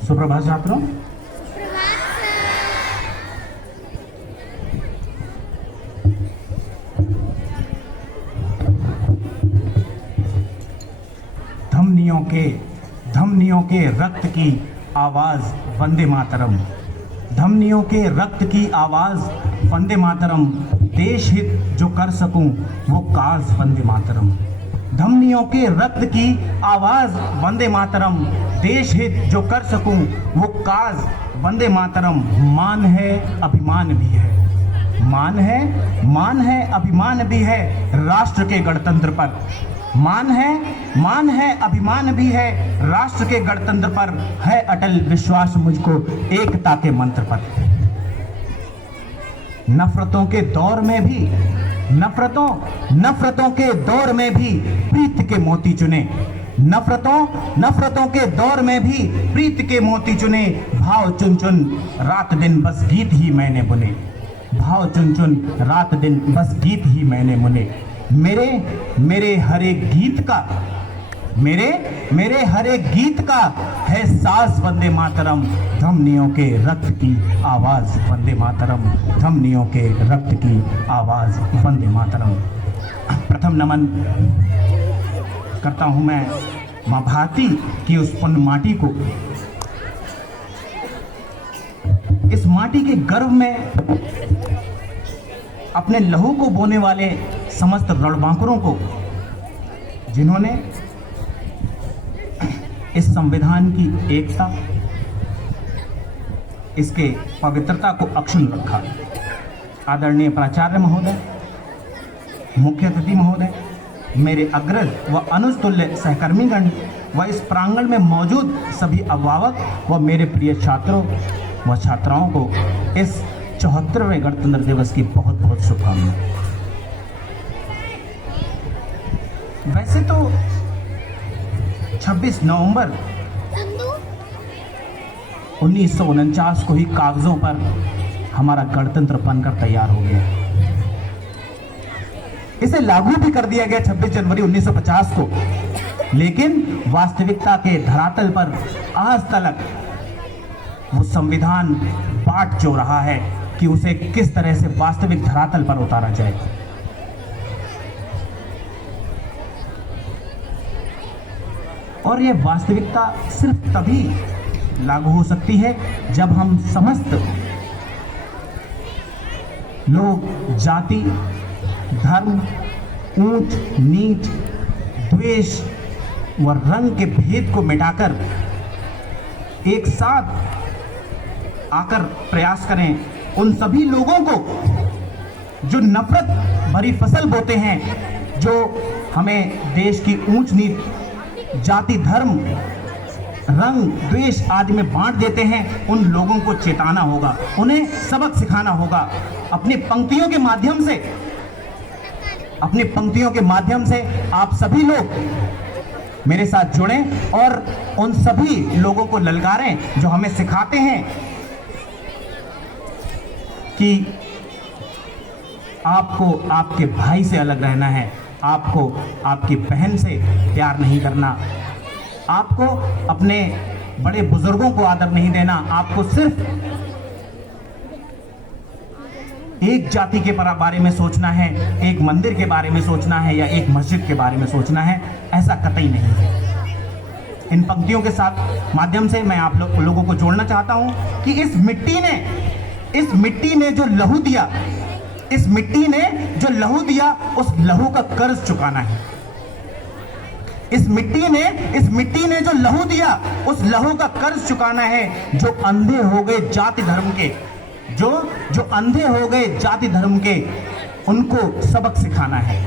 सुप्रभात छात्रों। धमनियों के रक्त की आवाज वंदे मातरम। धमनियों के रक्त की आवाज वंदे मातरम। देश हित जो कर सकूं वो काज वंदे मातरम। धमनियों के रक्त की आवाज वंदे मातरम। देश हित जो कर सकूं वो काज वंदे मातरम। मान है अभिमान भी है, मान है अभिमान भी है राष्ट्र के गणतंत्र पर। मान है अभिमान भी है राष्ट्र के गणतंत्र पर। है अटल विश्वास मुझको एकता के मंत्र पर। नफरतों के दौर में भी नफरतों के दौर में भी प्रीत के मोती चुने। नफरतों के दौर में भी प्रीत के मोती चुने। भाव चुन चुन रात दिन बस गीत ही मैंने बुने। भाव चुन चुन रात दिन बस गीत ही मैंने बुने। मेरे हर एक गीत का मेरे हर एक गीत का है साज वंदे मातरम। धमनियों के रक्त की आवाज वंदे मातरम। धमनियों के रक्त की आवाज वंदे मातरम। प्रथम नमन करता हूं मैं मां भारती की उस पुण्य माटी को। इस माटी के गर्भ में अपने लहू को बोने वाले समस्त रणबांकुरों को, जिन्होंने इस संविधान की एकता, इसके पवित्रता को अक्षुण्ण रखा। आदरणीय प्राचार्य महोदय, मुख्य अतिथि महोदय, मेरे अग्रज व अनुजतुल्य सहकर्मीगण व इस प्रांगण में मौजूद सभी अभिभावक व मेरे प्रिय छात्रों व छात्राओं को इस 74वें गणतंत्र दिवस की बहुत बहुत शुभकामनाएं। वैसे तो 26 नवंबर 1949 को ही कागजों पर हमारा गणतंत्र बनकर तैयार हो गया। इसे लागू भी कर दिया गया 26 जनवरी 1950 को, लेकिन वास्तविकता के धरातल पर आज तक वो संविधान बाट जो रहा है कि उसे किस तरह से वास्तविक धरातल पर उतारा जाए। और यह वास्तविकता सिर्फ तभी लागू हो सकती है जब हम समस्त लोग जाति, धर्म, ऊंच नीच, द्वेष व रंग के भेद को मिटाकर एक साथ आकर प्रयास करें। उन सभी लोगों को जो नफरत भरी फसल बोते हैं, जो हमें देश की ऊंच नीच, जाति, धर्म, रंग, द्वेष आदि में बांट देते हैं, उन लोगों को चेताना होगा, उन्हें सबक सिखाना होगा। अपनी पंक्तियों के माध्यम से आप सभी लोग मेरे साथ जुड़ें और उन सभी लोगों को ललकारें जो हमें सिखाते हैं कि आपको आपके भाई से अलग रहना है, आपको आपकी बहन से प्यार नहीं करना, आपको अपने बड़े बुजुर्गों को आदर नहीं देना, आपको सिर्फ एक जाति के बारे में सोचना है, एक मंदिर के बारे में सोचना है या एक मस्जिद के बारे में सोचना है। ऐसा कतई नहीं है। इन पंक्तियों के साथ माध्यम से मैं आप लोगों को जोड़ना चाहता हूं कि इस मिट्टी ने जो लहू दिया, उस लहू का कर्ज चुकाना है। इस मिट्टी ने जो लहू दिया, उस लहू का कर्ज चुकाना है। जो अंधे हो गए जाति धर्म के, जो अंधे हो गए जाति धर्म के, उनको सबक सिखाना है।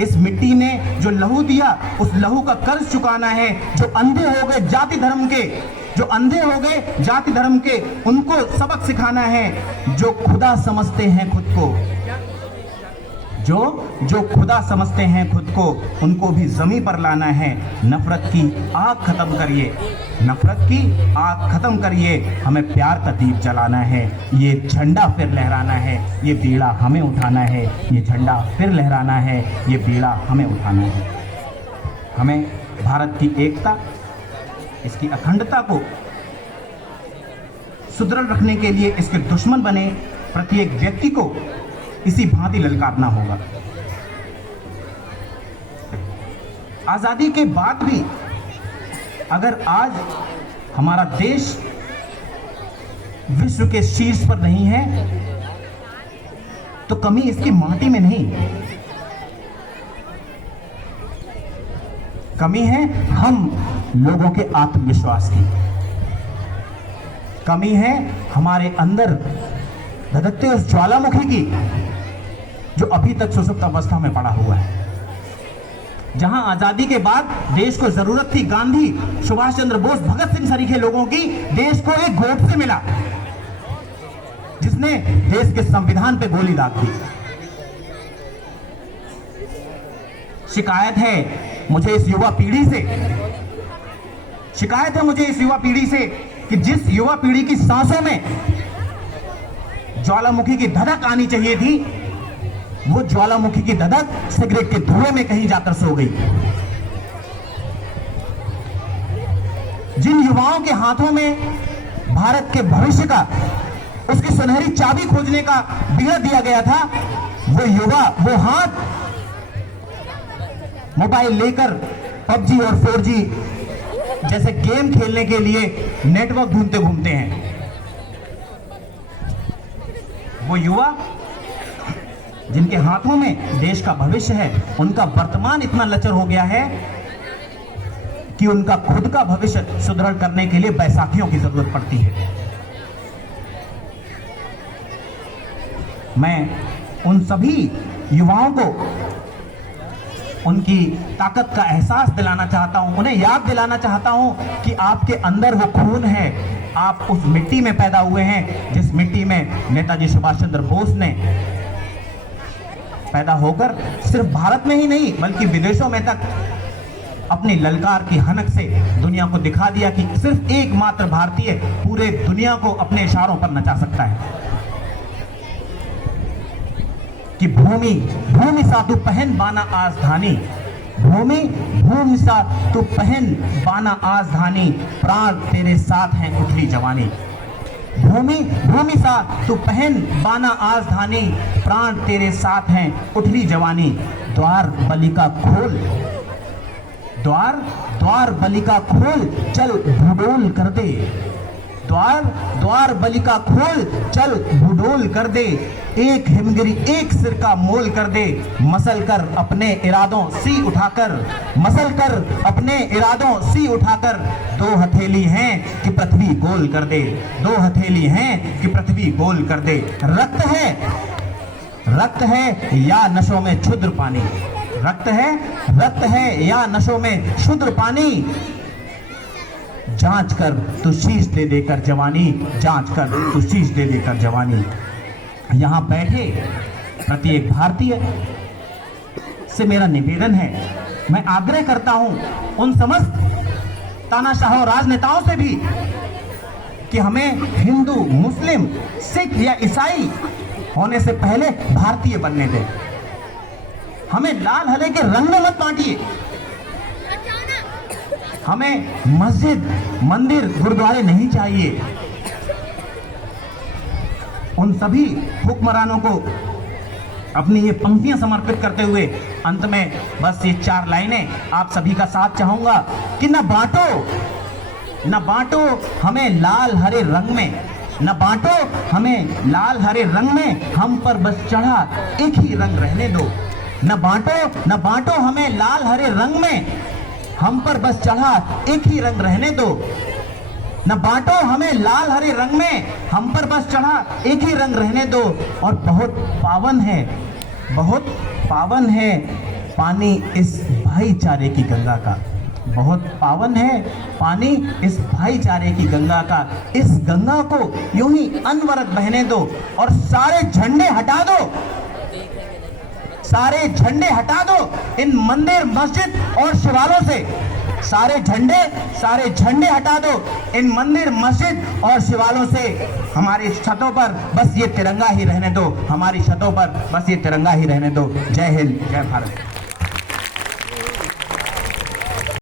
इस मिट्टी ने जो लहू दिया, उस लहू का कर्ज चुकाना है। जो अंधे हो गए जाति धर्म के, उनको सबक सिखाना है। जो खुदा समझते हैं खुद को, जो जो खुदा समझते हैं खुद को, उनको भी ज़मीं पर लाना है। नफरत की आग खत्म करिए, नफरत की आग खत्म करिए, हमें प्यार का दीप जलाना है। ये झंडा फिर लहराना है, ये बीड़ा हमें उठाना है। ये झंडा फिर लहराना है, ये बीड़ा हमें उठाना है। हमें भारत की एकता, इसकी अखंडता को सुदृढ़ रखने के लिए इसके दुश्मन बने प्रत्येक व्यक्ति को इसी भांति ललकारना होगा। आजादी के बाद भी अगर आज हमारा देश विश्व के शीर्ष पर नहीं है तो कमी इसकी माटी में नहीं, कमी है हम लोगों के आत्मविश्वास की, कमी है हमारे अंदर धधकते उस ज्वालामुखी की जो अभी तक सुसुप्त अवस्था में पड़ा हुआ है। जहां आजादी के बाद देश को जरूरत थी गांधी, सुभाष चंद्र बोस, भगत सिंह सरीखे लोगों की, देश को एक गोट से मिला जिसने देश के संविधान पे गोली दाग दी। शिकायत है मुझे इस युवा पीढ़ी से, शिकायत है मुझे इस युवा पीढ़ी से कि जिस युवा पीढ़ी की सांसों में ज्वालामुखी की धधक आनी चाहिए थी, वो ज्वालामुखी की धधक सिगरेट के धुएं में कहीं जाकर सो गई। जिन युवाओं के हाथों में भारत के भविष्य का, उसकी सुनहरी चाबी खोजने का बीड़ा दिया गया था, वो युवा, वो हाथ मोबाइल लेकर पबजी और 4G जैसे गेम खेलने के लिए नेटवर्क ढूंढते घूमते हैं। वो युवा जिनके हाथों में देश का भविष्य है, उनका वर्तमान इतना लचर हो गया है कि उनका खुद का भविष्य सुदृढ़ करने के लिए बैसाखियों की जरूरत पड़ती है। मैं उन सभी युवाओं को उनकी ताकत का एहसास दिलाना चाहता हूं, उन्हें याद दिलाना चाहता हूं कि आपके अंदर वो खून है। आप उस मिट्टी में पैदा हुए हैं जिस मिट्टी में नेताजी सुभाष चंद्र बोस ने पैदा होकर सिर्फ भारत में ही नहीं बल्कि विदेशों में तक अपनी ललकार की हनक से दुनिया को दिखा दिया कि सिर्फ एकमात्र भारतीय पूरे दुनिया को अपने इशारों पर नचा सकता है। कि भूमि भूमि सा तू पहन बाना आज धानी, भूमि भूमि सा तू पहन बाना आज धानी, प्राण तेरे साथ हैं उठली जवानी। भूमि भूमि सा तू पहन बाना आज धानी, प्राण तेरे साथ हैं उठली जवानी। द्वार बलिका खोल, द्वार द्वार बलिका खोल, चल भूडोल कर दे। द्वार द्वार बलिका खोल, चल भूडोल कर दे। एक हिमगिरी एक सिर का मोल कर दे, मसल कर अपने इरादों सी उठाकर, मसल कर अपने इरादों सी उठाकर। दो हथेली हैं कि पृथ्वी गोल कर दे, दो हथेली हैं कि पृथ्वी गोल कर दे। रक्त है या नशों में क्षुद्र पानी, रक्त है या नशों में क्षुद्र पानी। जांच कर तू शीश दे देकर जवानी, जांच कर तू शीश दे देकर जवानी। यहां बैठे प्रत्येक भारतीय से मेरा निवेदन है, मैं आग्रह करता हूं उन समस्त तानाशाह राजनेताओं से भी कि हमें हिंदू, मुस्लिम, सिख या ईसाई होने से पहले भारतीय बनने दें। हमें लाल हरे के रंग में मत बांटिए। हमें मस्जिद, मंदिर, गुरुद्वारे नहीं चाहिए। उन सभी हुक्मरानों को अपनी ये पंक्तियां समर्पित करते हुए अंत में बस ये 4 लाइनें आप सभी का साथ चाहूंगा कि न बांटो हमें लाल हरे रंग में, न बांटो हमें लाल हरे रंग में, हम पर बस चढ़ा एक ही रंग रहने दो। न बांटो हमें लाल हरे रंग में, हम पर बस चढ़ा एक ही रंग रहने दो। न बांटो हमें लाल हरे रंग में, हम पर बस चढ़ा एक ही रंग रहने दो। और बहुत पावन है पानी इस भाईचारे की गंगा का, बहुत पावन है पानी इस भाईचारे की गंगा का। इस गंगा को यूं ही अनवरत बहने दो और सारे झंडे हटा दो, सारे झंडे हटा दो इन मंदिर मस्जिद और शिवालयों से। सारे झंडे हटा दो इन मंदिर मस्जिद और शिवालयों से। हमारी छतों पर बस ये तिरंगा ही रहने दो, हमारी छतों पर बस ये तिरंगा ही रहने दो। जय हिंद, जय भारत।